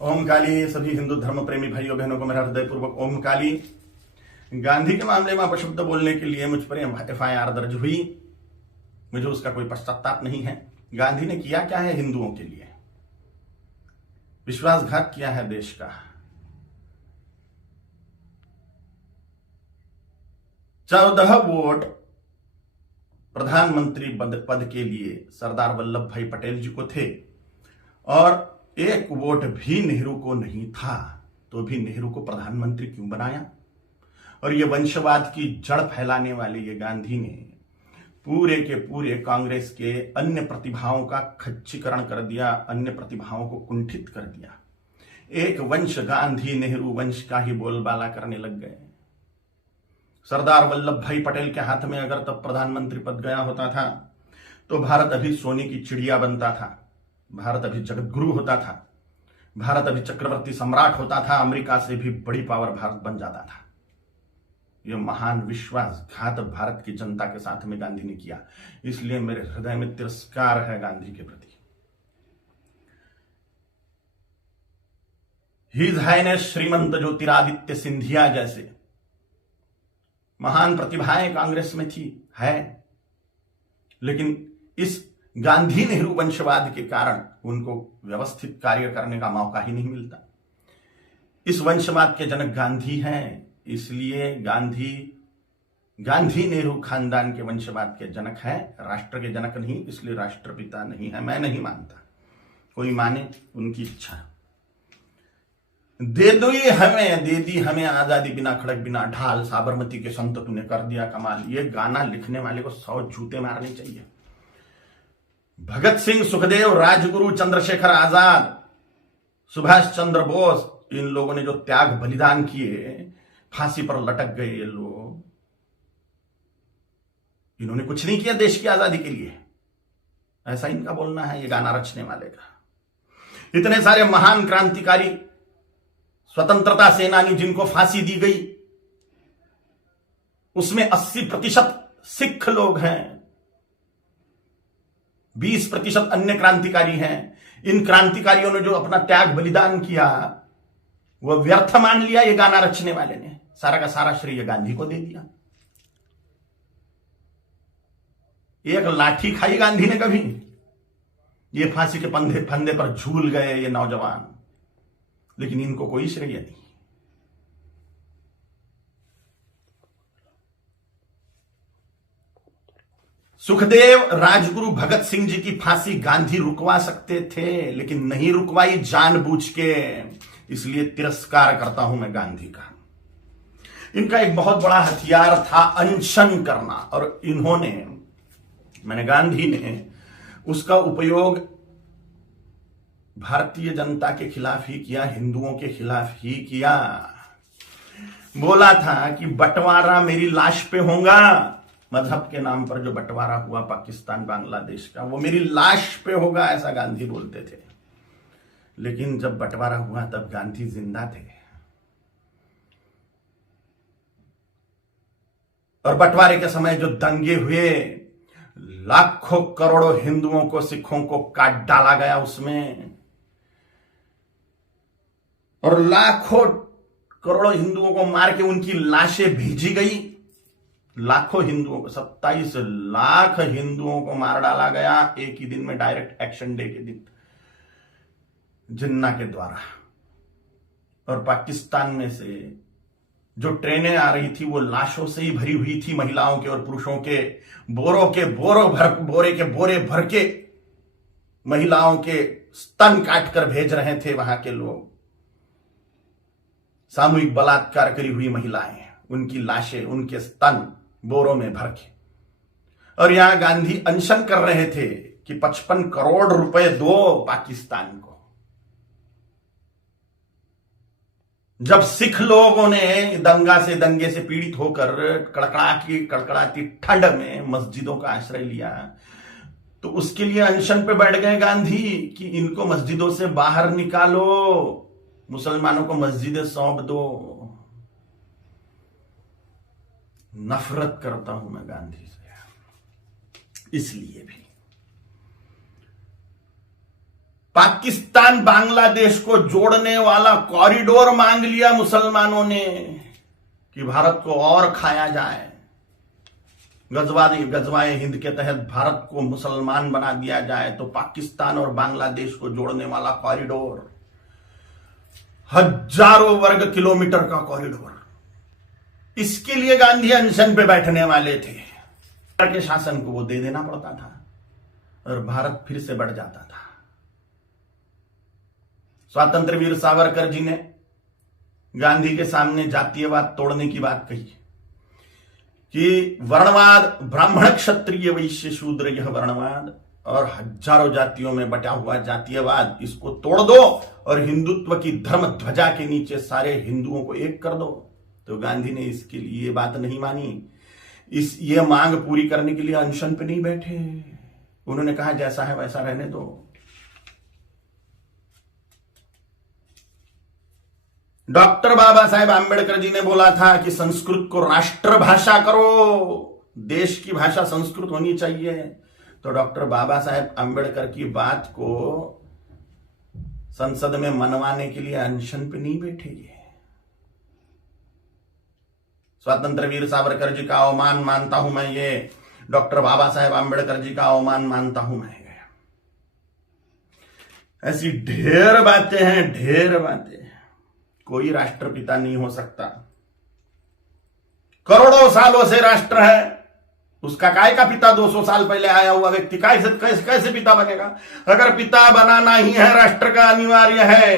ओम काली। सभी हिंदू धर्म प्रेमी भाइयों बहनों को मेरा हृदयपूर्वक ओम काली। गांधी के मामले में अपशब्द बोलने के लिए मुझ पर FIR दर्ज हुई। मुझे उसका कोई पश्चाताप नहीं है। गांधी ने किया क्या है हिंदुओं के लिए? विश्वासघात किया है देश का। 14 वोट प्रधानमंत्री पद के लिए सरदार वल्लभ भाई पटेल जी को थे और 1 वोट भी नेहरू को नहीं था, तो भी नेहरू को प्रधानमंत्री क्यों बनाया? और ये वंशवाद की जड़ फैलाने वाले ये गांधी ने पूरे के पूरे कांग्रेस के अन्य प्रतिभाओं का खच्चीकरण कर दिया, अन्य प्रतिभाओं को कुंठित कर दिया। एक वंश गांधी नेहरू वंश का ही बोलबाला करने लग गए। सरदार वल्लभ भाई पटेल के हाथ में अगर तब प्रधानमंत्री पद गया होता था तो भारत अभी सोने की चिड़िया बनता था, भारत अभी जगतगुरु होता था, भारत अभी चक्रवर्ती सम्राट होता था, अमेरिका से भी बड़ी पावर भारत बन जाता था। यह महान विश्वासघात भारत की जनता के साथ में गांधी ने किया, इसलिए मेरे हृदय में तिरस्कार है गांधी के प्रति। हिज हाइनेस श्रीमंत ज्योतिरादित्य सिंधिया जैसे महान प्रतिभाएं कांग्रेस में थी, है, लेकिन इस गांधी नेहरू वंशवाद के कारण उनको व्यवस्थित कार्य करने का मौका ही नहीं मिलता। इस वंशवाद के जनक गांधी हैं, इसलिए गांधी नेहरू खानदान के वंशवाद के जनक हैं, राष्ट्र के जनक नहीं, इसलिए राष्ट्रपिता नहीं है। मैं नहीं मानता, कोई माने उनकी इच्छा। दे दी हमें आजादी, बिना खड़क बिना ढाल, साबरमती के संत तूने कर दिया कमाल। ये गाना लिखने वाले को 100 जूते मारने चाहिए। भगत सिंह, सुखदेव, राजगुरु, चंद्रशेखर आजाद, सुभाष चंद्र बोस, इन लोगों ने जो त्याग बलिदान किए, फांसी पर लटक गए ये लोग, इन्होंने कुछ नहीं किया देश की आजादी के लिए, ऐसा इनका बोलना है ये गाना रचने वाले का। इतने सारे महान क्रांतिकारी, स्वतंत्रता सेनानी जिनको फांसी दी गई, उसमें 80% सिख लोग हैं, 20% अन्य क्रांतिकारी हैं। इन क्रांतिकारियों ने जो अपना त्याग बलिदान किया वह व्यर्थ मान लिया ये गाना रचने वाले ने, सारा का सारा श्रेय गांधी को दे दिया। एक लाठी खाई गांधी ने कभी? ये फांसी के फंदे पर झूल गए ये नौजवान, लेकिन इनको कोई श्रेय नहीं। सुखदेव, राजगुरु, भगत सिंह जी की फांसी गांधी रुकवा सकते थे, लेकिन नहीं रुकवाई जानबूझ के, इसलिए तिरस्कार करता हूं मैं गांधी का। इनका एक बहुत बड़ा हथियार था अनशन करना, और गांधी ने उसका उपयोग भारतीय जनता के खिलाफ ही किया, हिंदुओं के खिलाफ ही किया। बोला था कि बंटवारा मेरी लाश पे होगा, मजहब के नाम पर जो बंटवारा हुआ पाकिस्तान बांग्लादेश का, वो मेरी लाश पे होगा, ऐसा गांधी बोलते थे। लेकिन जब बंटवारा हुआ तब गांधी जिंदा थे, और बंटवारे के समय जो दंगे हुए, लाखों करोड़ों हिंदुओं को, सिखों को काट डाला गया उसमें, और लाखों करोड़ों हिंदुओं को मार के उनकी लाशें भेजी गई। लाखों हिंदुओं को, 27 लाख हिंदुओं को मार डाला गया एक ही दिन में, डायरेक्ट एक्शन डे के दिन, जिन्ना के द्वारा। और पाकिस्तान में से जो ट्रेनें आ रही थी वो लाशों से ही भरी हुई थी, महिलाओं के और पुरुषों के, बोरे के बोरे भर के महिलाओं के स्तन काटकर भेज रहे थे वहां के लोग। सामूहिक बलात्कार करी हुई महिलाएं, उनकी लाशें, उनके स्तन बोरों में भर के। और यहां गांधी अनशन कर रहे थे कि 55 करोड़ रुपए दो पाकिस्तान को। जब सिख लोगों ने दंगे से पीड़ित होकर कड़कड़ाती ठंड में मस्जिदों का आश्रय लिया, तो उसके लिए अनशन पे बैठ गए गांधी कि इनको मस्जिदों से बाहर निकालो, मुसलमानों को मस्जिदें सौंप दो। नफरत करता हूं मैं गांधी से, इसलिए भी पाकिस्तान बांग्लादेश को जोड़ने वाला कॉरिडोर मांग लिया मुसलमानों ने कि भारत को और खाया जाए। गजवाए हिंद के तहत भारत को मुसलमान बना दिया जाए, तो पाकिस्तान और बांग्लादेश को जोड़ने वाला कॉरिडोर, हजारों वर्ग किलोमीटर का कॉरिडोर, इसके लिए गांधी अनशन पे बैठने वाले थे। के शासन को वो दे देना पड़ता था और भारत फिर से बढ़ जाता था। स्वतंत्र वीर सावरकर जी ने गांधी के सामने जातीयवाद तोड़ने की बात कही कि वर्णवाद, ब्राह्मण क्षत्रिय वैश्य शूद्र, यह वर्णवाद और हजारों जातियों में बटा हुआ जातीयवाद, इसको तोड़ दो और हिंदुत्व की धर्म ध्वजा के नीचे सारे हिंदुओं को एक कर दो। तो गांधी ने इसके लिए बात नहीं मानी। ये मांग पूरी करने के लिए अनशन पे नहीं बैठे। उन्होंने कहा जैसा है वैसा रहने दो। डॉक्टर बाबा साहेब आंबेडकर जी ने बोला था कि संस्कृत को राष्ट्रभाषा करो, देश की भाषा संस्कृत होनी चाहिए। तो डॉक्टर बाबा साहेब आंबेडकर की बात को संसद में मनवाने के लिए अनशन पे नहीं बैठे। स्वतंत्र वीर सावरकर जी का अवमान मानता हूं मैं, ये डॉक्टर बाबा साहेब आंबेडकर जी का अवमान मानता हूं मैं। ऐसी ढेर बातें हैं, ढेर बातें। कोई राष्ट्रपिता नहीं हो सकता। करोड़ों सालों से राष्ट्र है, उसका काय का पिता 200 साल पहले आया हुआ व्यक्ति कैसे पिता बनेगा? अगर पिता बनाना ही है, राष्ट्र का अनिवार्य है,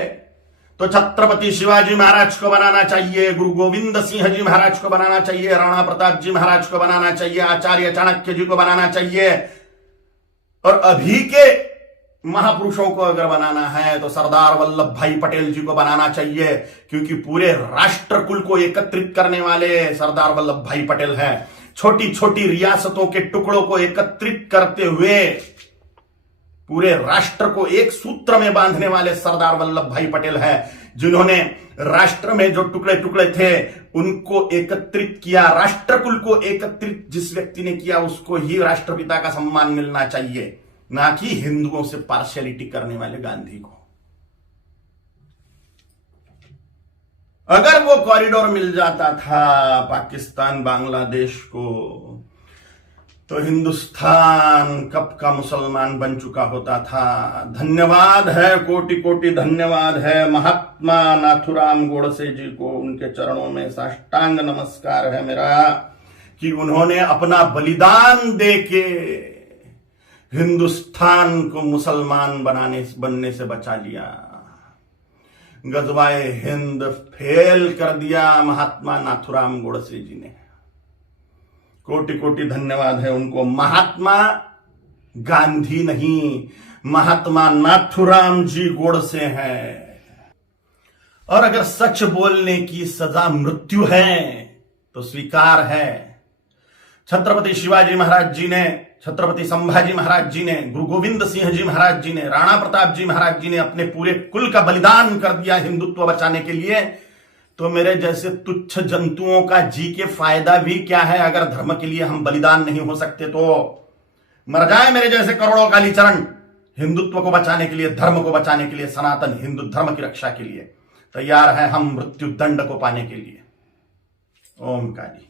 तो छत्रपति शिवाजी महाराज को बनाना चाहिए, गुरु गोविंद सिंह जी महाराज को बनाना चाहिए, राणा प्रताप जी महाराज को बनाना चाहिए, आचार्य चाणक्य जी को बनाना चाहिए। और अभी के महापुरुषों को अगर बनाना है तो सरदार वल्लभ भाई पटेल जी को बनाना चाहिए, क्योंकि पूरे राष्ट्र कुल को एकत्रित करने वाले सरदार वल्लभ भाई पटेल हैं। छोटी छोटी रियासतों के टुकड़ों को एकत्रित करते हुए पूरे राष्ट्र को एक सूत्र में बांधने वाले सरदार वल्लभ भाई पटेल हैं, जिन्होंने राष्ट्र में जो टुकड़े टुकड़े थे उनको एकत्रित किया। राष्ट्रकुल को एकत्रित जिस व्यक्ति ने किया उसको ही राष्ट्रपिता का सम्मान मिलना चाहिए, ना कि हिंदुओं से पार्शियलिटी करने वाले गांधी को। अगर वो कॉरिडोर मिल जाता था पाकिस्तान बांग्लादेश को, तो हिंदुस्तान कब का मुसलमान बन चुका होता था। धन्यवाद है, कोटि कोटि धन्यवाद है महात्मा नाथुराम गोडसे जी को। उनके चरणों में साष्टांग नमस्कार है मेरा कि उन्होंने अपना बलिदान देके हिंदुस्तान को मुसलमान बनने से बचा लिया। गजवाए हिंद फेल कर दिया महात्मा नाथुराम गोडसे जी ने। कोटि कोटि धन्यवाद है उनको। महात्मा गांधी नहीं, महात्मा नाथुराम जी गोडसे हैं। और अगर सच बोलने की सजा मृत्यु है तो स्वीकार है। छत्रपति शिवाजी महाराज जी ने, छत्रपति संभाजी महाराज जी ने, गुरु गोविंद सिंह जी महाराज जी ने, राणा प्रताप जी महाराज जी ने अपने पूरे कुल का बलिदान कर दिया हिंदुत्व बचाने के लिए। तो मेरे जैसे तुच्छ जंतुओं का जी के फायदा भी क्या है? अगर धर्म के लिए हम बलिदान नहीं हो सकते तो मर जाए मेरे जैसे करोड़ों कालीचरण हिंदुत्व को बचाने के लिए, धर्म को बचाने के लिए, सनातन हिंदू धर्म की रक्षा के लिए तैयार है हम मृत्यु दंड को पाने के लिए। ओम काली।